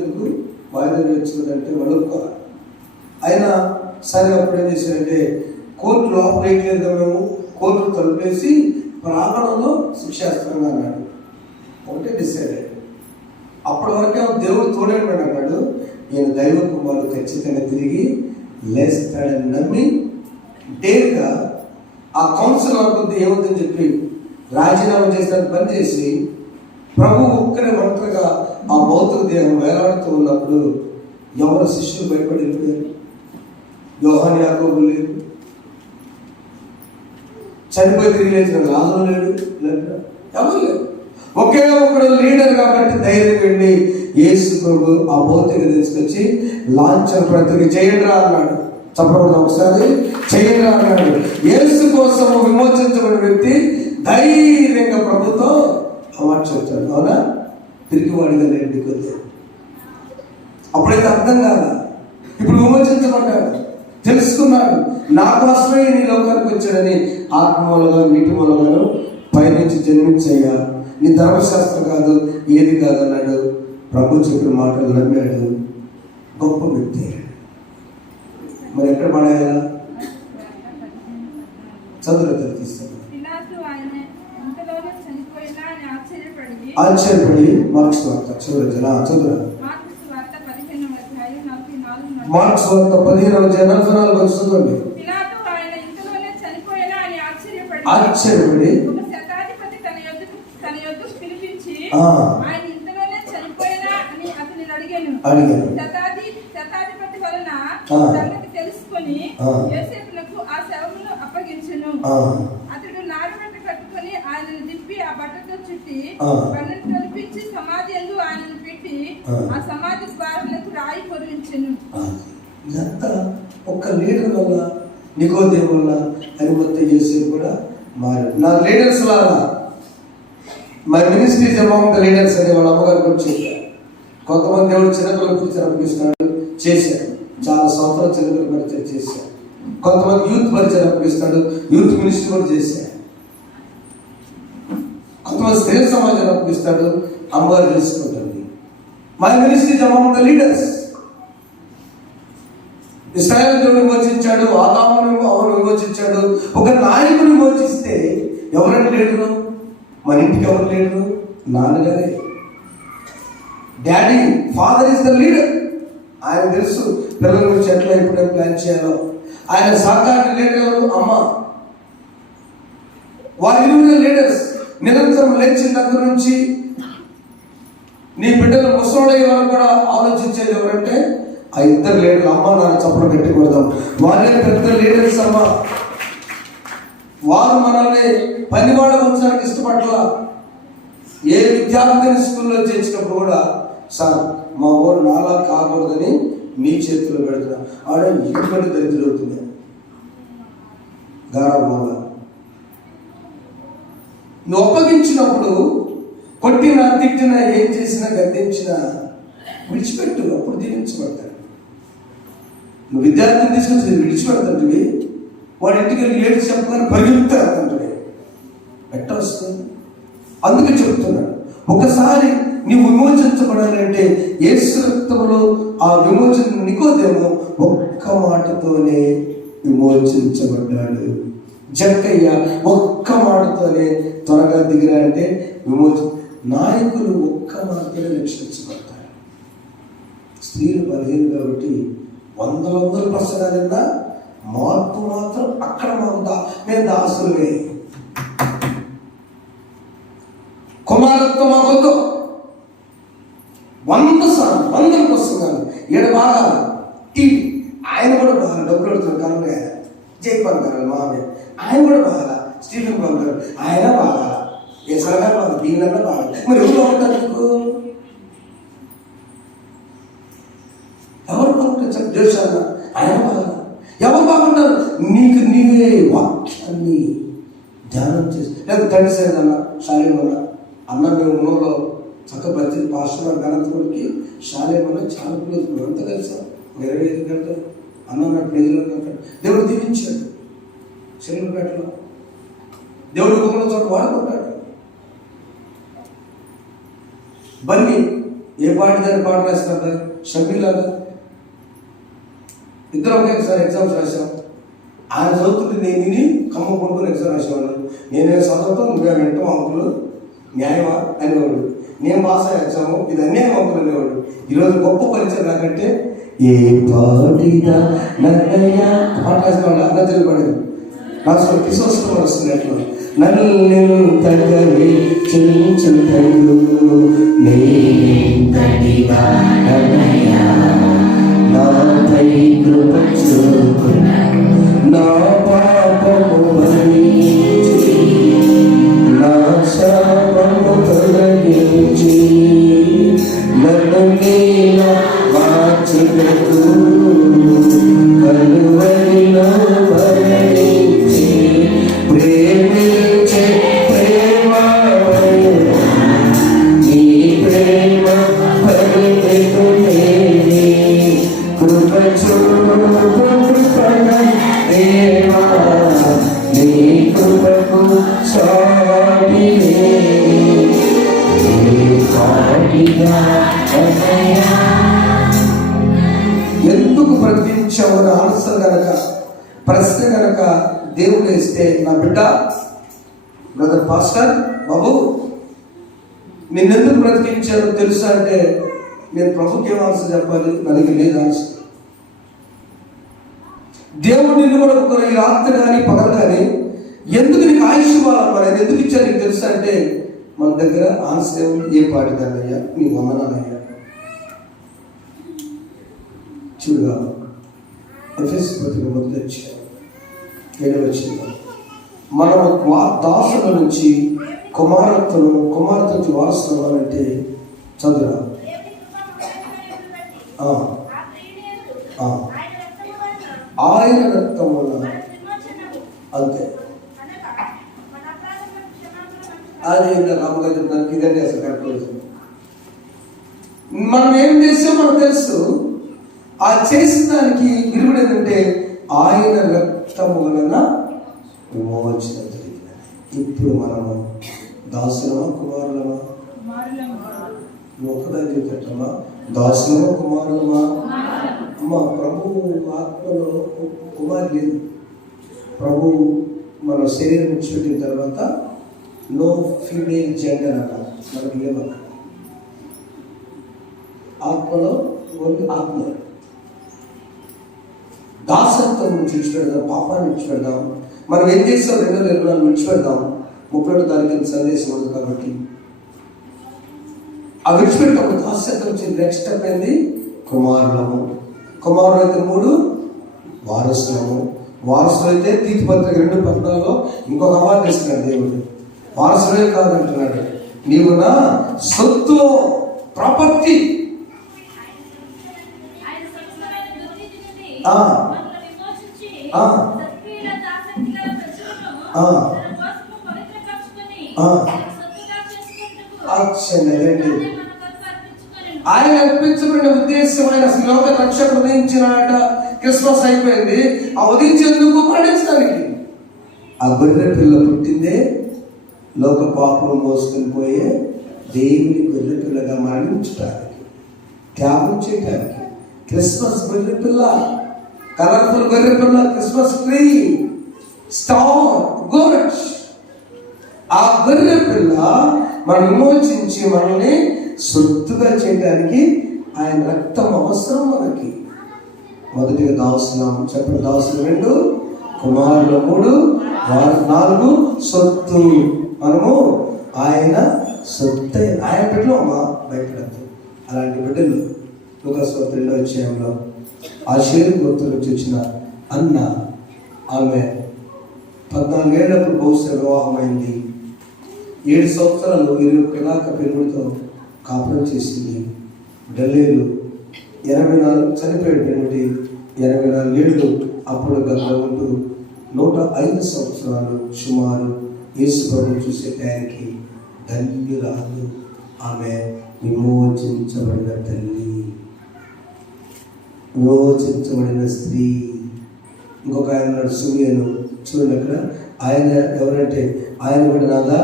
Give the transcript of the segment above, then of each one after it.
ఎందుకు వాయిదా వేయించుకుందంటే వణుక్కోవాలి. ఆయన సరే అప్పుడు ఏం చేశారంటే కోర్టులో ఆపరేట్ లేదు, మేము కోర్టు తలుపేసి ప్రాంగణంలో శిక్షాస్త్రంగా అన్నాడు. ఒకటే డిసైడ్ అయ్యాడు. అప్పటి వరకే దేవుడు తోడేవాడు అన్నాడు, ఈయన దైవ కుమారుడు ఖచ్చితంగా తిరిగి లేస్తాడని నమ్మి డేర్గా ఆ కౌన్సిల్ అనుకుంది ఏమవుతుందని చెప్పి రాజీనామా చేసిన పని చేసి ప్రభు ఒక్కరే ఒంటరిగా ఆ భౌతిక దేహం వేలాడుతూ ఉన్నప్పుడు ఎవరు శిష్యులు భయపడి వెళ్ళిపోయారు. యోహాను యాకోబు లేరు, చనిపోయి తిరిగి లేచిన లాజరు లేడు, ఎవరు లేరు. ఒకే ఒక్కడు లీడర్ కాబట్టి ధైర్యం వెళ్ళి యేసు ప్రభు ఆ భౌతిక తీసుకొచ్చి లాంఛన ప్రతికి చేయండి రా అన్నాడు. చెప్పకూడదు, ఒకసారి చేయండి రా అన్నాడు. యేసు కోసం విమోచించబడిన వ్యక్తి ధైర్యంగా ప్రభుతో అవార్డు చెప్తాడు. అవునా? తిరిగి వాడిగా లేండి కొద్దిగా. అప్పుడైతే అర్థం కాదు. ఇప్పుడు విమోచించబడ్డాడు, తెలుసుకున్నాడు, నా కోసమే నీ లోకానికి వచ్చాడని. ఆత్మ మూలంగా నీటి మూలంగా పైనుంచి జన్మించయ్యా, నీ ధర్మశాస్త్రం కాదు ఏది కాదు అన్నాడు. ప్రభు చెప్పిన మాటలు నమ్మాడు, గొప్ప వ్యక్తి. మరి ఎక్కడ పడాయా? చదువులో తీస్తాను. ఆశ్చర్యపడి మార్క్స్ వార్త చదువురా. మార్క్స్ వార్త 15:44 చదవండి. ఆశ్చర్యపడి అడిగాను. శతాధిపతి వలన సంగతి తెలుసుకొని యోసేపునకు ఆ శవమును అప్పగించెను. అతడు నారబట్ట కట్టుకొని ఆయనను దిప్పి ఆ బట్టతో చుట్టి పన్నును తొలిపించి సమాధి యందు ఆయనను పెట్టి ఆ సమాధి ద్వారములకు రాయి పొరిగించెను. ఇదంతా ఒక్క లీడర్ వల్ల, నికోదేము వల్ల అరిమత్తయి యోసేపు కూడా మారాడు. నా లీడర్స్ లాగా my ministries among the leaders అనే వాళ్ళ అమ్మగారికి వచ్చి కొంతమంది దేవుడు చిన్నపిల్లల పరిచయం అప్పగిస్తున్నాడు, చేశాడు. చాలా సంవత్సరాలు చిన్నపిల్లల పరిచయం చేశాడు. కొంతమంది యూత్ పరిచయం అప్పగిస్తాడు, యూత్ మినిస్ట్రీ కూడా చేశాడు. కొంతమంది స్త్రీ సమాజం అప్పగిస్తాడు, అమ్మగారు చేసుకుంటుంది. My ministries among the leaders. ఇశ్రాయేలు దేవుడు విమోచించాడు, ఆదామును అవను విమోచించాడు. ఒక నాయకుడు విమోచిస్తే ఎవరైనా లీడరు? మన ఇంటికి ఎవరు లీడరు? నాన్నగారే. Daddy, father is the leader. ఆయన తెలుసు పిల్లల గురించి ఎట్లా ఎప్పుడైనా ప్లాన్ చేయాలో. ఆయన సహకార లీడర్ ఎవరు? అమ్మ. వారి ఇరువురు లీడర్స్. నిరంతరం లేచిన దగ్గర నుంచి నీ బిడ్డలు ముసలోడయ్యే వరకు కూడా ఆలోచించేది ఎవరంటే ఆ ఇద్దరు లీడర్లు. అమ్మ నాన్న చప్పలు పెట్టకూడదాం, వాళ్ళే పెద్ద లీడర్స్. అమ్మ వారు మనల్ని పనివాళ్ళ ఉంచడానికి ఇష్టపడలా. ఏ విద్యార్థిని స్కూల్లో చేర్చినప్పుడు కూడా, సార్ మా వాడు నాలా కాకూడదని మీ చేతిలో పెడుతున్నా, ఆడ ఇంకొకటి దరిద్రం అవుతుంది గారాబాల. నువ్వు అప్పగించినప్పుడు కొట్టినా తిట్టినా ఏం చేసినా గద్దించినా విడిచిపెట్టు, అప్పుడు దీవించబడతాడు. నువ్వు విద్యార్థిని తీసుకొచ్చి విడిచిపెడతాంటివి, వాడి ఇంటికి వెళ్ళి ఏడు చెప్పగానే పరిగెత్తాడంటే ఎట్ట వస్తుంది? అందుకే చెప్తున్నాడు, ఒకసారి నీవు విమోచించబడాలంటే యేసు రక్తంలో ఆ విమోచన. నికోదేము ఒక్క మాటతోనే విమోచించబడ్డాడు. జక్కయ్య ఒక్క మాటతోనే త్వరగా దిగిరాడంటే విమోచన. నాయకులు ఒక్క మాటనే రక్షించబడతారు. స్త్రీలు బలహీన కాబట్టి వందల ప్రసంగాలన్నా మార్పు మాత్రం అక్కడ మాకు మేము దాసులే. కుమారత్వం మాకొద్దు. 100 పుస్తకాలు 7 భాగాలు టీవీ. ఆయన కూడా బాగా డబ్బులు అడుగుతారు. కనుక జైపాల్ గారు మామయ్య ఆయన కూడా బాగా, స్టీఫెన్ బాబు గారు ఆయన బాగా, ఎసర గారు బాగా, దీనిలో బాగా. మరి ఎవరు బాగుంటారు? నీకు ఎవరు బాగుంటారు? దేశాల ఆయన బాగా. ఎవరు బాగుంటారు? నీకు నీవే వాక్యాన్ని ధ్యానం చేసి, లేదా తండ్రి సైడ్ అన్న శాలేం అన్న అన్న మేము ఉన్నోలో చక్క ప్రతి పాస్టర్ గణపతికి శాలేం అన్న చాలా క్లోజ్. అంతా తెలుసా? 25 గంటలు అన్న ప్లేజ్లో అంటాడు. దేవుడు దీవించాడు. చెరువుపేటలో దేవుడు కుటుంబ చోట వాడుకుంటాడు. బన్నీ ఏ పాట దాన్ని పాట రాసినారా? షబీలాగా ఇద్దరు ఒకేసారి ఎగ్జామ్స్ రాశాం. ఆయన చదువుతుంటే నేను విని కమ్మ కొనుక్కొని ఎగ్జామ్ రాసేవాడు. నేనే చదువుతాం, నువ్వే వింటాం, అంకులు న్యాయమా అనేవాడు. నేను పాస్ అయ్యే ఎగ్జాము, ఇది అన్యాయం అంకులు అనేవాడు. ఈరోజు గొప్ప పరిచయం నాకంటే ఏ పాటిగా నన్నయ్య పాట రాసినవాడు అన్న తెలియబడేది. నాకు కిశోత్సవం వస్తుంది అట్లా. నన్ను తగవి చెల్లించు నాపై కృప చూపున నా పాపము భరించి నా శాపము తొలగించి నన్ను నీలా మార్చినట్టు కలువరిలో భరించి ప్రేమించే ప్రేమమయ నీ ప్రేమ పరిమితులే కృప చూపున దేవా నీ కృపకు సాటి ఎందుకు బ్రతికించావు ఆన్సర్ గనక ప్రశ్న గనక దేవుడు ఇస్తే, నా బిడ్డ బ్రదర్ పాస్టర్ బాబు నిన్నెందుకు బ్రతికించారో తెలుసా అంటే నేను ప్రభుకి ఏం ఆన్సర్ చెప్పాలి? ನನಗೆ లేదు ఆన్సర్. దేవుడు నిన్ను కూడా ఒక ఈ రాత్రి కానీ పగలు కానీ ఎందుకు నీకు ఆయుష్ ఇవ్వాలమ్మా, నేను ఎందుకు ఇచ్చాను నీకు తెలుసా అంటే మన దగ్గర ఆన్సర్ ఏముంది? ఏ పాటిదానయ్యా, నీ వందనాలయ్యా. చూడగా ఎఫెసీ పత్రిక మొదటి అధ్యాయం 7వ వచనం, మనము దాసుల నుంచి కుమార్తె వారసులు అవ్వాలంటే చదువురా. ఆయన రక్తం వల్ల అంతే. అది రాముగా చెప్తానికి ఇదండి అసలు కరెక్ట్. మనం ఏం చేసామో మనకు తెలుసు. ఆ చేసిన దానికి విలువ ఏంటంటే ఆయన రక్తము వలన విమోచన జరిగింది. ఇప్పుడు మనము దాసులమా కుమారులమా? ఒక్కదాని చెప్తామా? దాసులమా కుమారులమా? అమ్మ ప్రభు ఆత్మలో కుమారు లేదు. ప్రభు మన శరీరం విడిచిపెట్టిన తర్వాత నో ఫీమేల్ జెండర్ అన్నారు. మనకి లేవన్న ఆత్మలో ఓన్లీ ఆత్మ. దాసత్వం నుంచి విడిచిపెడదాం, పాపాన్ని విడిచిపెడదాం. మనం ఏం చేస్తాం? 2024 విడిచిపెడదాం. 31వ తారీఖు సందేశం ఉంది కాబట్టి ఆ విడిచిపెట్టినప్పుడు దాసత్వం నుంచి నెక్స్ట్ స్టెప్ అయింది కుమారులము. కుమారులు అయితే 3 వారసులము. వారసులు అయితే తీతు పత్రిక 2:14 ఇంకొక అవార్డు ఇస్తున్నాడు దేవుడు. వారసులే కాదంటున్నాడు, నీవు నా సొత్తు, ప్రాపర్టీ. ఆయన అర్పించబడిన ఉద్దేశం, ఆయన లోక రక్షకుడు ఉదయించినాడ. క్రిస్మస్ అయిపోయింది, ఆ ఉదయించేందుకు పండించడానికి. ఆ గొర్రె పిల్ల పుట్టిందే లోక పాపం మోసుకుని పోయే దేవుని గొర్రె పిల్లగా మరణించడానికి, త్యాగం చేయడానికి. క్రిస్మస్ గొర్రె పిల్ల, కలర్ఫుల్ గొర్రె పిల్ల, క్రిస్మస్ ట్రీ, స్టార్, గోట్. ఆ గొర్రె పిల్ల మనం విమోచించి మనల్ని సొత్తుగా చేయడానికి ఆయన రక్తం అవసరం మనకి. మొదటిగా దాసులం చెప్పండి. దాసులు 2, కుమారులు 3, 4 సొత్తు. మనము ఆయన సొత్తు, ఆయన బిడ్డలు అమ్మా, బయటకు. అలాంటి బిడ్డలు లూకాసు 2వ అధ్యాయంలో ఆషేరు గోత్రం నుంచి వచ్చిన అన్న, ఆమె 14 ఏళ్ళప్పుడు బహుశా వివాహమైంది. 7 సంవత్సరాలు 21 దాకా పెరుగుతో కాపురం చేసింది. ఢిల్లీలో 84 చనిపోయాడు పెరుగుటి. 84 ఏళ్ళు అప్పుడు గత ఉంటూ 105 సంవత్సరాలు సుమారు యేసు ప్రభువు చూసే టైంకి ధన్యురాలు ఆమె, విమోచించబడిన తల్లి, విమోచించబడిన స్త్రీ. ఇంకొక ఆయన సుమియను చూడండి అక్కడ. ఆయన ఎవరంటే ఆయన కూడా నాదా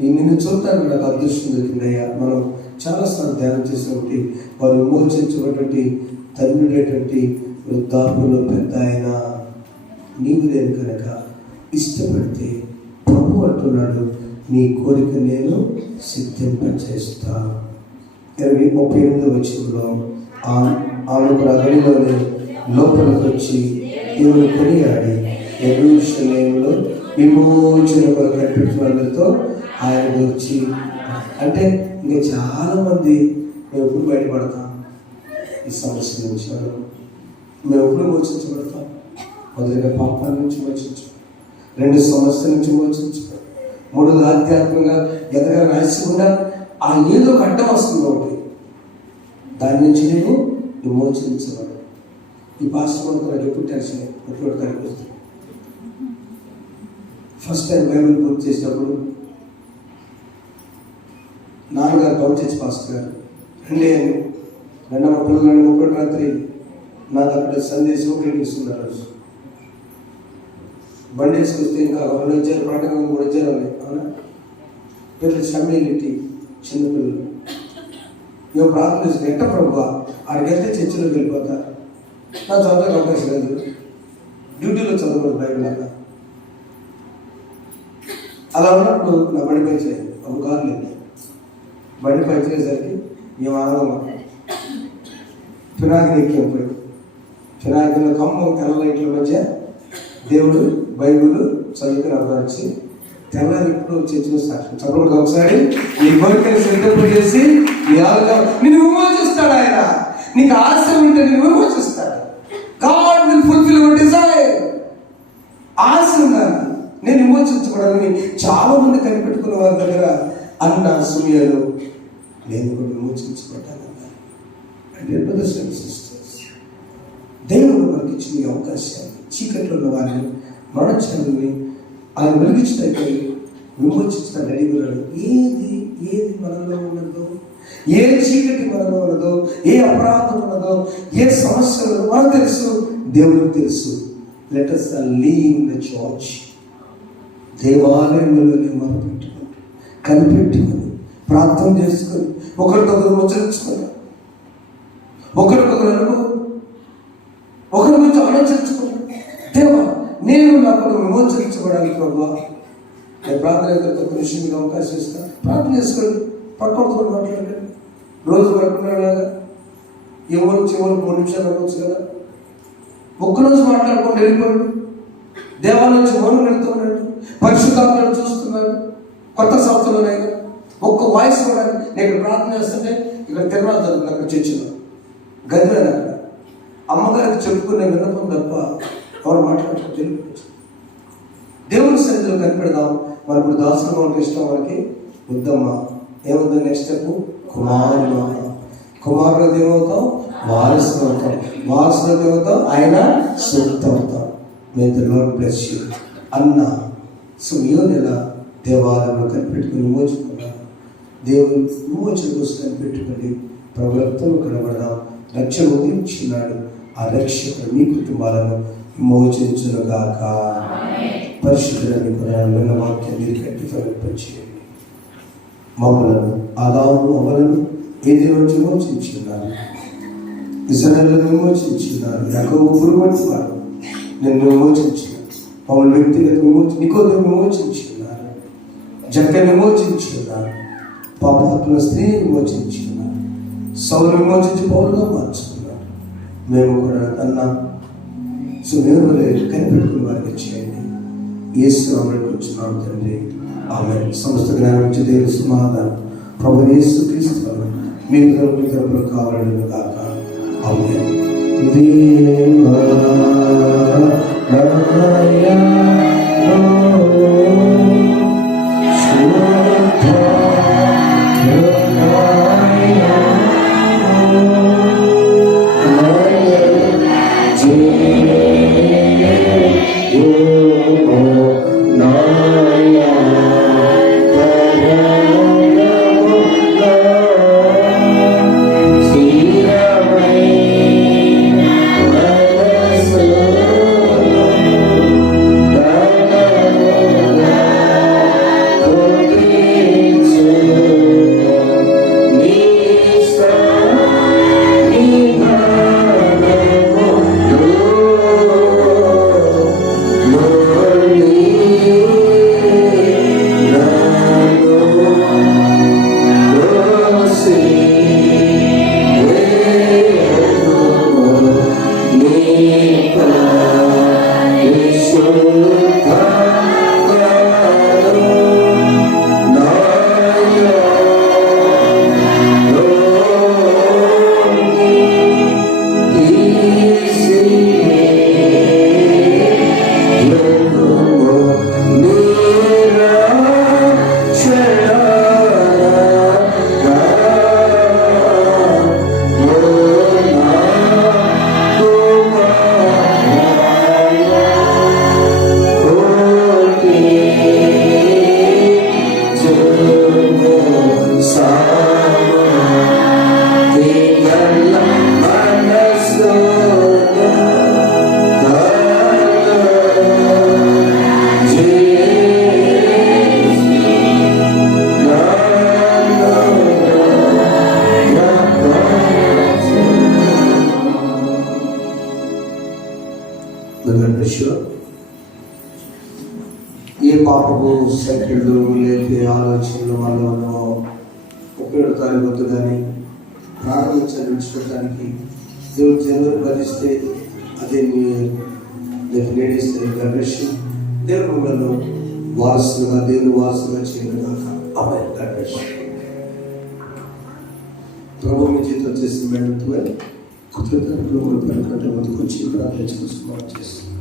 నిన్ను చూడటానికి నాకు అదృష్టం దొరికిందయ్యా. మనం చాలాసార్లు ధ్యానం చేసినటువంటి వారు విమోచించినటువంటి తండ్రుడేటువంటి వృద్ధాపులో పెద్ద ఆయన నీవు నేను కనుక ఇష్టపడితే ప్రభు అంటున్నాడు, నీ కోరిక నేను సిద్ధింపచేస్తా. 38 వచనంలో ఆమె కూడా గడిలోనే లోపలికి వచ్చి దేవుని కొనియాడి యెరూషలేములో విమోచన కనిపెట్టుకున్నతో ఆయన వచ్చి, అంటే ఇంకా చాలా మంది మేము ఎప్పుడు బయటపడతాం ఈ సమస్య నుంచి, మేము ఎప్పుడు మోచించబడతాం? మొదటిగా పాపాల నుంచి మోచించు, 2 సమస్యల నుంచి మోచించు, 3 ఆధ్యాత్మికంగా ఎదగా రహస్యంగా ఆ ఏదో ఒక అడ్డం వస్తుంది ఒకటి, దాని నుంచి నేను విమోచించబడు. ఈ పాస్టర్ నాకు ఎప్పుడు టెన్షన్ ఎప్పుడు దానికి వస్తుంది. ఫస్ట్ టైం బైబిల్ పూర్తి చేసినప్పుడు నాన్నగారు గౌడ్ చర్చి పాస్టర్ గారు రెండవ పిల్లలు 30 రాత్రి నాకు అక్కడ సందేశం ఇస్తున్నారు. బండి వేసుకొస్తే ఇంకా 2 వచ్చారు, ప్రకటన 3 వచ్చారు. అవునా? పిల్లలు షమ్మీలిట్టి చిన్నపిల్లలు ఇవి ప్రార్థన చేసిన ఎట్ట ప్రభు అడిగితే చర్చిలోకి వెళ్ళిపోతా, నా చదవడానికి అవకాశం లేదు, డ్యూటీలో చదవకూడదు బైబిల్ లాగా. అలా ఉన్నప్పుడు నా బండి పై చేయలేదు, ఒక కారు లేదు. బండి పై చేసేసరికి మేము ఆనందం పినాకిని ఎక్కిపోయి పినాకిలో కమ్మ తెల్ల లైట్ల మధ్య దేవుడు బైబిల్ చదువుకుని అవ్వచ్చు. తెల్లారి ఇప్పుడు చర్చలు సాక్షి చదవకూడదు. ఒకసారి నీ కోరికలు సిద్ధం చేసి నీ ఆలోచన నిన్ను విమోచిస్తాడు ఆయన. నీకు ఆశ ఉంటే నిన్ను విమోచిస్తాడు. God will fulfil your desire. ఆశ ఉండాలి, నేను విమోచించబడాలని చాలా మంది కనిపెట్టుకున్న వారి దగ్గర అన్న సమయాలు నేను కూడా విమోచించబడ్డాను. దేవుడు మనకి ఇచ్చిన ఈ అవకాశాన్ని, చీకట్లో ఉన్న వారిని మరణాన్ని ఆయన వెలిగించడానికి విమోచించడానికి రెడీ ఉన్నాడు. ఏది మనలో ఉన్నదో, ఏ చీకటి మనలో ఉన్నదో, ఏ అపరాధం ఉన్నదో, ఏ సమస్య ఉన్నదో మనకు తెలుసు, దేవుడికి తెలుసు. Let us live in the church. దేవాలయంలోనే మొదలుపెట్టుకొని కనిపెట్టుకొని ప్రార్థన చేసుకొని ఒకరికొకరు ముచ్చరించుకొని ఒకరికొకరు అనుభవం ఒకరి గురించి ఆలోచించుకొని, దేవా నేను నాకు విమోచించబడాలి ప్రభు. నేను ప్రార్థన ఒక విషయం మీద అవకాశం ఇస్తాను. ప్రార్థన చేసుకోండి, పక్కతో మాట్లాడండి. రోజు పడుకున్నాడులాగా ఎవరు 3 నిమిషాలు అవ్వచ్చు కదా. ఒక్కరోజు మాట్లాడుకొని వెళ్ళిపోండి. దేవాలయం నుంచి మౌనం వెళ్తున్నాడు, పరిశుద్ధాత్మను చూస్తున్నాడు. కొత్త సంవత్సరంలోనైనా ఒక్క వాయిస్ కూడా నేను ప్రార్థన చేస్తుంటే ఇక్కడ తిరుమల జరుగుతుంది. అక్కడ చర్చిలో గదిలో అక్కడ అమ్మగారికి చెప్పుకునే విన్నపం తప్ప ఎవరు మాట్లాడుతూ తెలుపు. దేవుని సన్నిధిలో కనిపెడదాం. మరి ఇప్పుడు దాసులు ఇష్టం వారికి వద్దమ్మ ఏమవుతుంది? నెక్స్ట్ స్టెప్ కుమారుడు. కుమారుడు ఏమవుతాం? వారసులు అవుతాం. వారసులు ఏమవుతాం? ఆయన సొంత అవుతాం. మే ది లార్డ్ బ్లెస్ యు అన్న. సో ఎలా దేవాలయంలో కనిపెట్టుకుని విమోచుకున్నాను. దేవుని విమోచన కోసం కనిపెట్టుకుని ప్రభుత్వం కనబడదాం. రక్షణ ఉదయించినాడు. ఆ రక్షకుడు మీ కుటుంబాలను విమోచించునుగాక. పరిశుద్ధులని విన్న వాక్యం మీరు కట్టి ఫలింపచేయండి. మమ్మలను ఆదాము అమలను ఏది నుంచి విమోచించున్నారు, ఇశ్రాయేలును విమోచించున్నారు. యాకోబు పురుగొట్టి వాడు నిన్ను విమోచించారు. మమ్మల్ని వ్యక్తిగత నికోదేమును విమోచించున్నారు. జక్కని విమోచించున్నారు. పాపాత్మ స్త్రీని విమోచించున్నారు. సౌలు విమోచించి పౌరుగా మార్చుకున్నారు. మేము కూడా అన్నా సో దేవుని కనిపెట్టుకుని వారికి చేయండి. యేసు నామములో కూర్చున్నాం తండ్రి, ఆమేన్. సమస్త జ్ఞానం ఇచ్చే దేవుని సమాధానం ప్రభు యేసు క్రీస్తు మీ తరపున కావాలని కాక. ఆమేన్. విషయం ఏ పాపము సెకండ్లు లేకపోతే ఆలోచనలు వల్ల ఉపయోగతాలు వద్దు కానీ ప్రాణం చదివించుకోవడానికి దేవుడు జనవరి భరిస్తే అదే లేడీస్తే గర్భేషన్ దేవుడు వారసుగా దేవుడు వారసుగా చేయడం గర్భేషన్ ప్రభు మీ జీతం చేసిన మేడంతో కృతజ్ఞతలు పెరుగుతుంటే ముందుకు వచ్చి ప్రార్థించుకోవాలి చేస్తుంది.